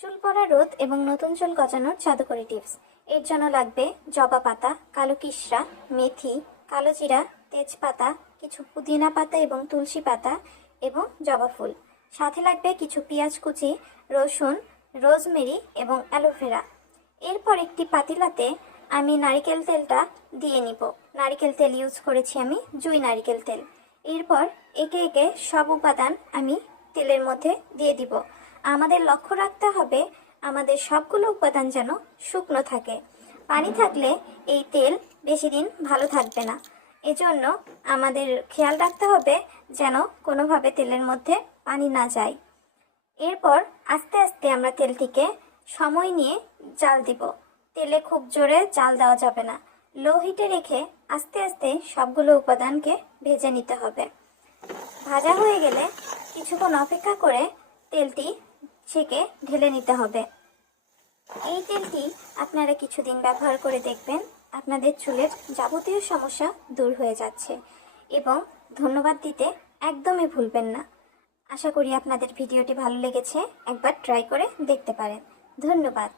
চুল পড়া রোধ এবং নতুন চুল গজানোর জাদুকরি টিপস। এর জন্য লাগবে জবা পাতা, কালো কিশরা, মেথি, কালো জিরা, তেজপাতা, কিছু পুদিনা পাতা এবং তুলসী পাতা এবং জবা ফুল। সাথে লাগবে কিছু পেঁয়াজ কুচি, রসুন, রোজমেরি এবং অ্যালোভেরা। এরপর একটি পাতিলাতে আমি নারিকেল তেলটা দিয়ে নিব। নারিকেল তেল ইউজ করেছি আমি, জুই নারিকেল তেল। এরপর একে একে সব উপাদান আমি তেলের মধ্যে দিয়ে দিব। আমাদের লক্ষ্য রাখতে হবে আমাদের সবগুলো উপাদান যেন শুকনো থাকে। পানি থাকলে এই তেল বেশি দিন ভালো থাকবে না। এজন্য আমাদের খেয়াল রাখতে হবে যেন কোনোভাবে তেলের মধ্যে পানি না যায়। এরপর আস্তে আস্তে আমরা তেলটিকে সময় নিয়ে জাল দিব। তেলে খুব জোরে জাল দেওয়া যাবে না। লো হিটে রেখে আস্তে আস্তে সবগুলো উপাদানকে ভেজে নিতে হবে। ভাজা হয়ে গেলে কিছুক্ষণ অপেক্ষা করে তেলটি ছেঁকে ঢেলে নিতে হবে। এই তেলটি আপনারা কিছুদিন ব্যবহার করে দেখবেন আপনাদের চুলের যাবতীয় সমস্যা দূর হয়ে যাচ্ছে। এবং ধন্যবাদ দিতে একদমই ভুলবেন না। আশা করি আপনাদের ভিডিওটি ভালো লেগেছে, একবার ট্রাই করে দেখতে পারেন। ধন্যবাদ।